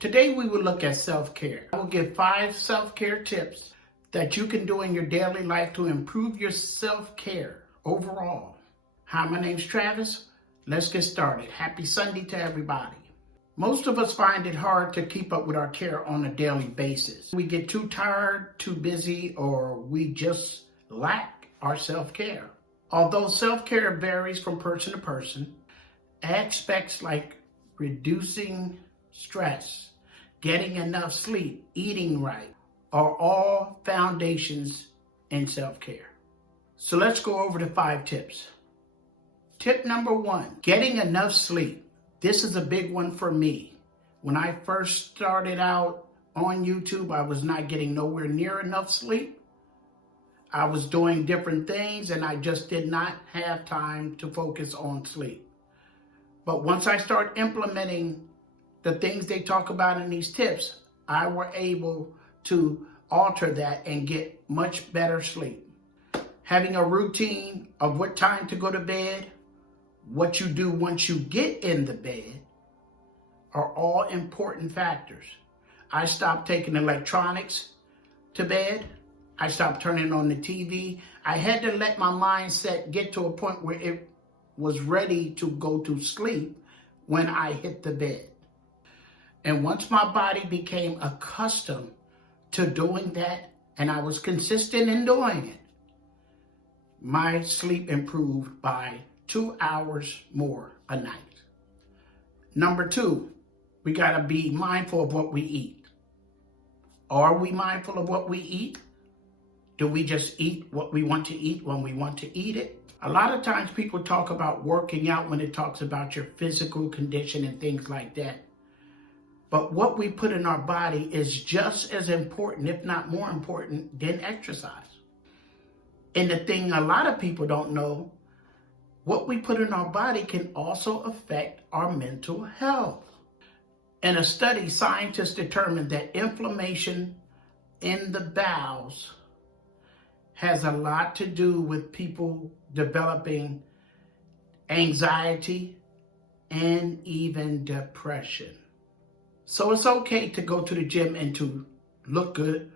Today we will look at self-care. I will give 5 self-care tips that you can do in your daily life to improve your self-care overall. Hi, my name's Travis. Let's get started. Happy Sunday to everybody. Most of us find it hard to keep up with our care on a daily basis. We get too tired, too busy, or we just lack our self-care. Although self-care varies from person to person, aspects like reducing stress, getting enough sleep, eating right, are all foundations in self-care. So let's go over the 5 tips. Tip number 1, getting enough sleep. This is a big one for me. When I first started out on YouTube, I was not getting nowhere near enough sleep. I was doing different things and I just did not have time to focus on sleep. But once I start implementing the things they talk about in these tips, I were able to alter that and get much better sleep. Having a routine of what time to go to bed, what you do once you get in the bed, are all important factors. I stopped taking electronics to bed. I stopped turning on the TV. I had to let my mindset get to a point where it was ready to go to sleep when I hit the bed. And once my body became accustomed to doing that, and I was consistent in doing it, my sleep improved by 2 hours more a night. Number 2, we gotta be mindful of what we eat. Are we mindful of what we eat? Do we just eat what we want to eat when we want to eat it? A lot of times people talk about working out when it talks about your physical condition and things like that. But what we put in our body is just as important, if not more important, than exercise. And the thing a lot of people don't know, what we put in our body can also affect our mental health. In a study, scientists determined that inflammation in the bowels has a lot to do with people developing anxiety and even depression. So it's okay to go to the gym and to look good,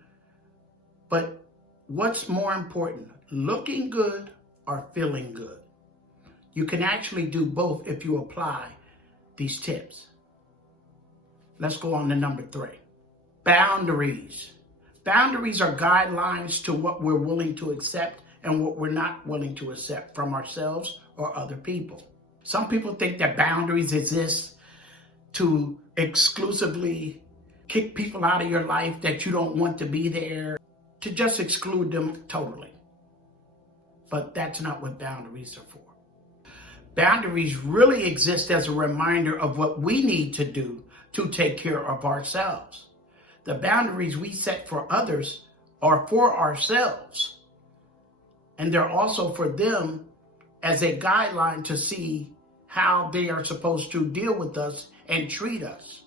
but what's more important, looking good or feeling good? You can actually do both if you apply these tips. Let's go on to number 3. Boundaries. Boundaries are guidelines to what we're willing to accept and what we're not willing to accept from ourselves or other people. Some people think that boundaries exist to exclusively kick people out of your life that you don't want to be there, to just exclude them totally. But that's not what boundaries are for. Boundaries really exist as a reminder of what we need to do to take care of ourselves. The boundaries we set for others are for ourselves. And they're also for them as a guideline to see how they are supposed to deal with us and treat us.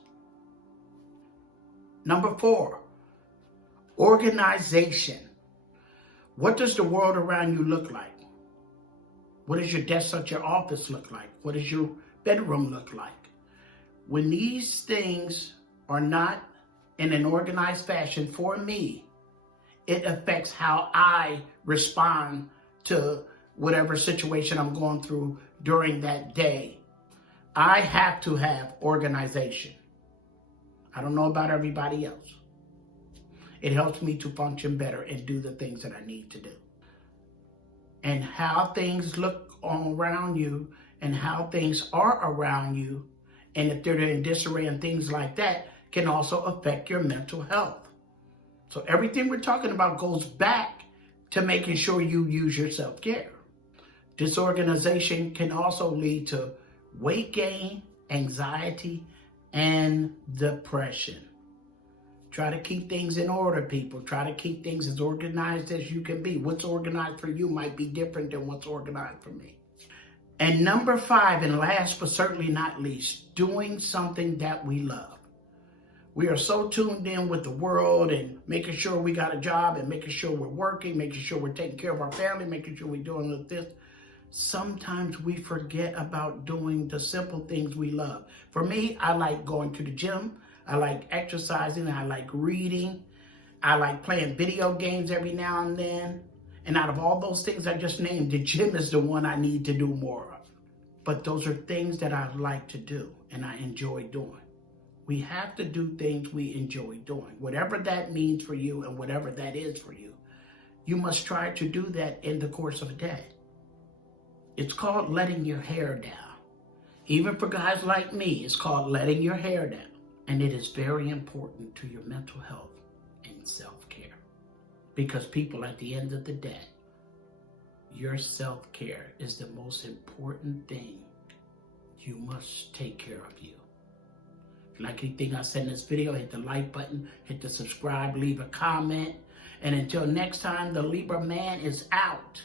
Number 4, organization. What does the world around you look like? What does your desk at your office look like? What does your bedroom look like? When these things are not in an organized fashion for me, it affects how I respond to whatever situation I'm going through during that day. I have to have organization. I don't know about everybody else. It helps me to function better and do the things that I need to do. And how things look around you and how things are around you, and if they're in disarray and things like that, can also affect your mental health. So everything we're talking about goes back to making sure you use your self-care. Disorganization can also lead to weight gain, anxiety, and depression. Try to keep things in order, people. Try to keep things as organized as you can be. What's organized for you might be different than what's organized for me. And number 5, and last but certainly not least, doing something that we love. We are so tuned in with the world and making sure we got a job and making sure we're working, making sure we're taking care of our family, making sure we're doing this. Sometimes we forget about doing the simple things we love. For me, I like going to the gym. I like exercising. I like reading. I like playing video games every now and then. And out of all those things I just named, the gym is the one I need to do more of. But those are things that I like to do and I enjoy doing. We have to do things we enjoy doing. Whatever that means for you and whatever that is for you, you must try to do that in the course of a day. It's called letting your hair down. Even for guys like me, it's called letting your hair down. And it is very important to your mental health and self-care. Because people, at the end of the day, your self-care is the most important thing. You must take care of you. If you like anything I said in this video, hit the like button, hit the subscribe, leave a comment. And until next time, the Libra Man is out.